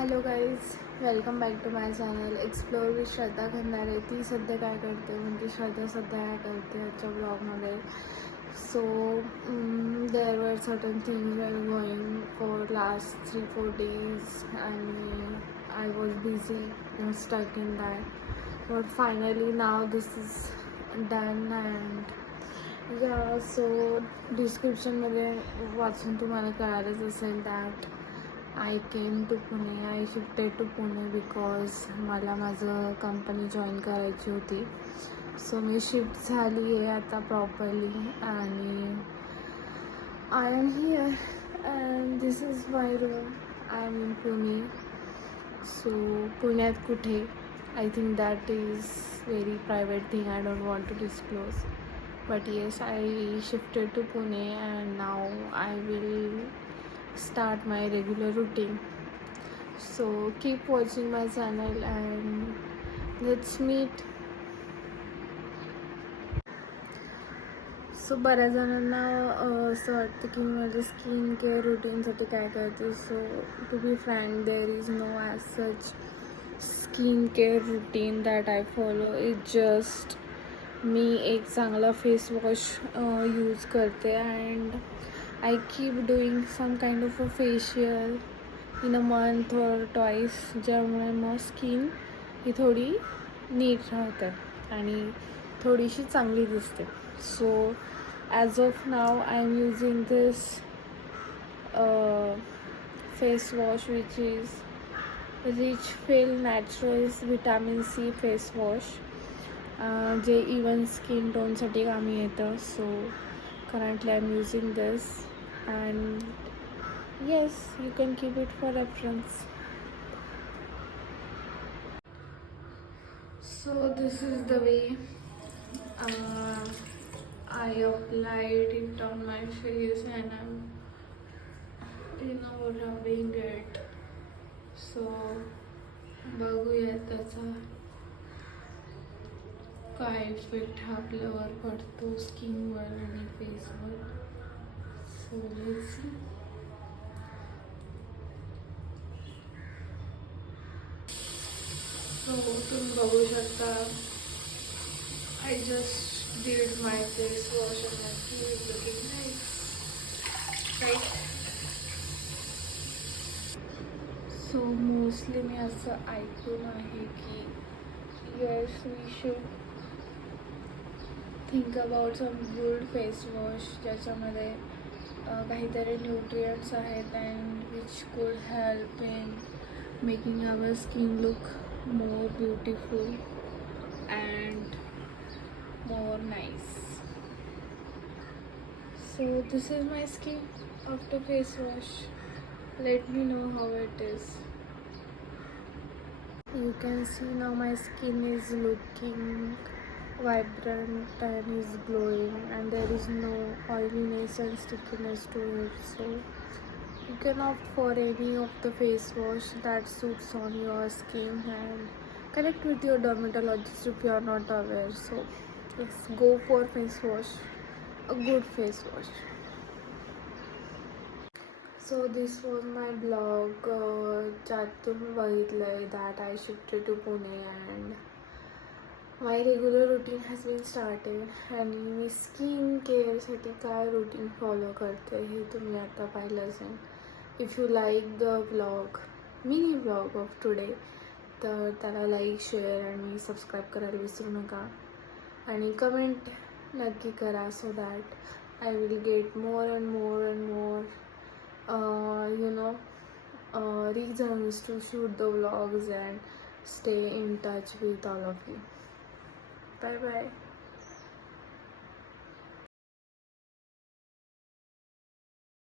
Hello guys, welcome back to my channel explore with Shraddha Khandare. ती सध्या काय करते म्हणजे श्रद्धा सध्या काय करते आजच्या ब्लॉगमध्ये. So there were certain things were going for last 3-4 days आणि I was busy stuck in that, but finally now this is done. And yeah so डिस्क्रिप्शनमध्ये वाचून तुम्हाला कळालंच असेल that I came to Pune. I shifted to Pune because मला माझं company join करायची होती. सो मी शिफ्ट झाली आहे आता प्रॉपरली आणि I am here and this is my room. I am in Pune. So पुण्यात कुठे, I think that is very private thing. I don't want to disclose. But yes, I shifted to Pune and now I will start my regular routine. So keep watching my channel and let's meet. सो बऱ्याच जणांना असं वाटतं की मी माझ्या skin care रुटीनसाठी काय करते. So to be frank, there is no as such skin care routine that I follow. It just मी एक चांगला फेस वॉश यूज करते and I keep doing some kind of a facial in a month or twice, ज्यामुळे मग स्किन ही थोडी नीट राहते आणि थोडीशी चांगली दिसते. So as of now I am using this face wash which is Richfeel Naturals vitamin C face wash, जे even skin टोनसाठी कामी येतं. सो currently I'm using this and yes, you can keep it for reference. So this is the way I applied it on my face and I'm rubbing it. So बघूया त्याचा काय इफेक्ट आपल्यावर पडतो स्किनवर आणि फेसवर. So let's see. सो तुम्ही बघू शकता, I just did my face wash and my skin is looking nice, right. So mostly मी असं ऐकून आहे की yes, we should think about some good face wash ज्याच्यामध्ये काहीतरी न्यूट्रियंट्स आहेत and which could help in making our skin look more beautiful and more nice. So this is my skin after face wash. Let me know how it is. You can see now my skin is looking vibrant and is glowing and there is no oiliness and stickiness to it. So you can opt for any of the face wash that suits on your skin and connect with your dermatologist if you are not aware. So let's go for face wash, a good face wash. So this was my blog, ज्यात तुम्ही बघितलं that I shifted to Pune and my regular routine has been started. आणि मी स्किन केअरसाठी काय routine follow करते हे तुम्ही आता पाहिलं असेल. If you like the blog, mini blog of today, तर त्याला लाईक, शेअर आणि सबस्क्राईब करायला विसरू नका आणि कमेंट नक्की करा so that I will get more and more and more reasons to shoot the vlogs and stay in touch with all of you. Bye bye.